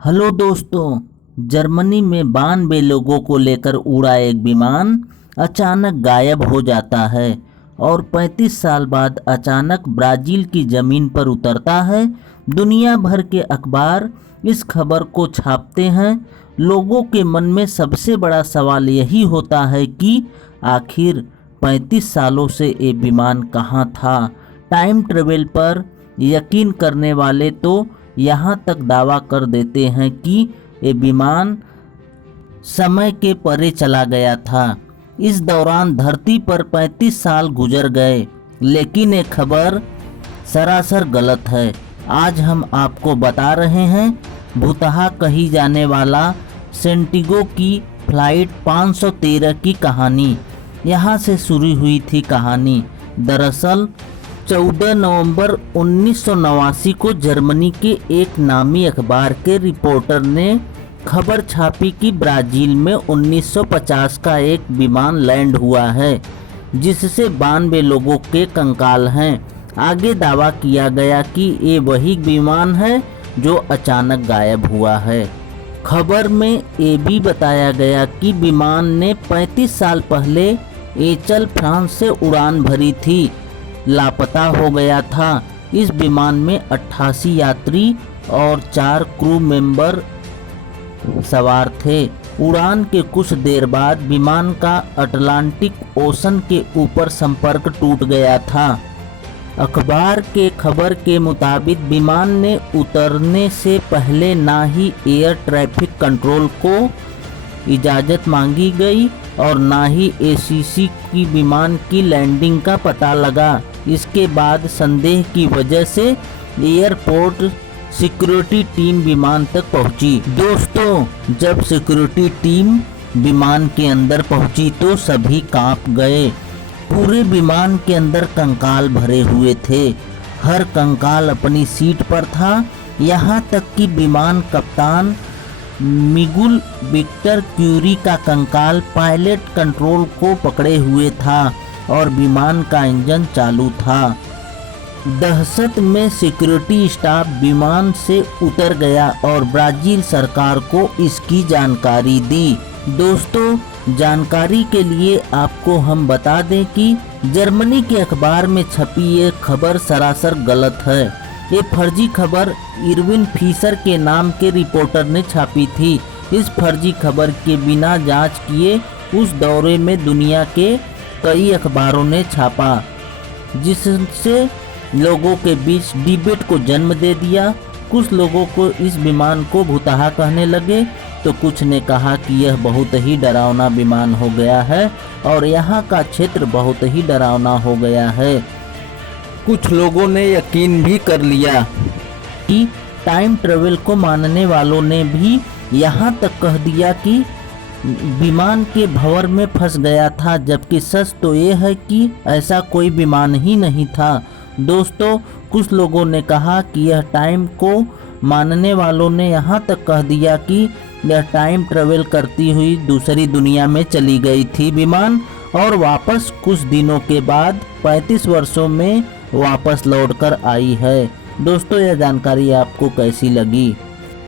Hello दोस्तों। Germany में 92 लोगों को लेकर उड़ा एक विमान अचानक गायब हो जाता है और 35 साल बाद अचानक ब्राज़ील की ज़मीन पर उतरता है। दुनिया भर के अखबार इस खबर को छापते हैं। लोगों के मन में सबसे बड़ा सवाल यही होता है कि आखिर 35 सालों से ये विमान कहाँ था। टाइम ट्रेवल पर यकीन करने वाले तो यहाँ तक दावा कर देते हैं कि ये विमान समय के परे चला गया था। इस दौरान धरती पर 35 साल गुजर गए, लेकिन ये खबर सरासर गलत है। आज हम आपको बता रहे हैं भुतहा कही जाने वाला सेंटिगो की फ्लाइट 513 की कहानी। यहाँ से शुरू हुई थी कहानी। दरअसल 14 नवंबर 1989 को जर्मनी के एक नामी अखबार के रिपोर्टर ने खबर छापी कि ब्राज़ील में 1950 का एक विमान लैंड हुआ है जिससे 92 लोगों के कंकाल हैं। आगे दावा किया गया कि ये वही विमान है जो अचानक गायब हुआ है। खबर में ये भी बताया गया कि विमान ने 35 साल पहले एचल फ्रांस से उड़ान भरी थी, लापता हो गया था। इस विमान में 88 यात्री और 4 क्रू मेंबर सवार थे। उड़ान के कुछ देर बाद विमान का अटलांटिक ओशन के ऊपर संपर्क टूट गया था। अखबार के खबर के मुताबिक विमान ने उतरने से पहले ना ही एयर ट्रैफिक कंट्रोल को इजाज़त मांगी गई और ना ही एसीसी की विमान की लैंडिंग का पता लगा। इसके बाद संदेह की वजह से एयरपोर्ट सिक्योरिटी टीम विमान तक पहुंची। दोस्तों, जब सिक्योरिटी टीम विमान के अंदर पहुंची तो सभी कांप गए। पूरे विमान के अंदर कंकाल भरे हुए थे। हर कंकाल अपनी सीट पर था। यहाँ तक कि विमान कप्तान मिगुल विक्टर क्यूरी का कंकाल पायलट कंट्रोल को पकड़े हुए था और विमान का इंजन चालू था। दहशत में सिक्योरिटी स्टाफ विमान से उतर गया और ब्राज़ील सरकार को इसकी जानकारी दी। दोस्तों, जानकारी के लिए आपको हम बता दें कि जर्मनी के अखबार में छपी ये खबर सरासर गलत है। ये फर्जी खबर इरविन फिशर के नाम के रिपोर्टर ने छापी थी। इस फर्जी खबर के बिना जांच किए उस दौरे में दुनिया के कई अखबारों ने छापा, जिससे लोगों के बीच डिबेट को जन्म दे दिया। कुछ लोगों को इस विमान को भुतहा कहने लगे तो कुछ ने कहा कि यह बहुत ही डरावना विमान हो गया है और यहाँ का क्षेत्र बहुत ही डरावना हो गया है। कुछ लोगों ने यकीन भी कर लिया कि टाइम ट्रेवल को मानने वालों ने भी यहाँ तक कह दिया कि विमान के भंवर में फंस गया था, जबकि सच तो ये है कि ऐसा कोई विमान ही नहीं था। दोस्तों, कुछ लोगों ने कहा कि यह टाइम को मानने वालों ने यहाँ तक कह दिया कि यह टाइम ट्रेवल करती हुई दूसरी दुनिया में चली गई थी विमान और वापस कुछ दिनों के बाद 35 वर्षों में वापस लौटकर आई है। दोस्तों, यह जानकारी आपको कैसी लगी?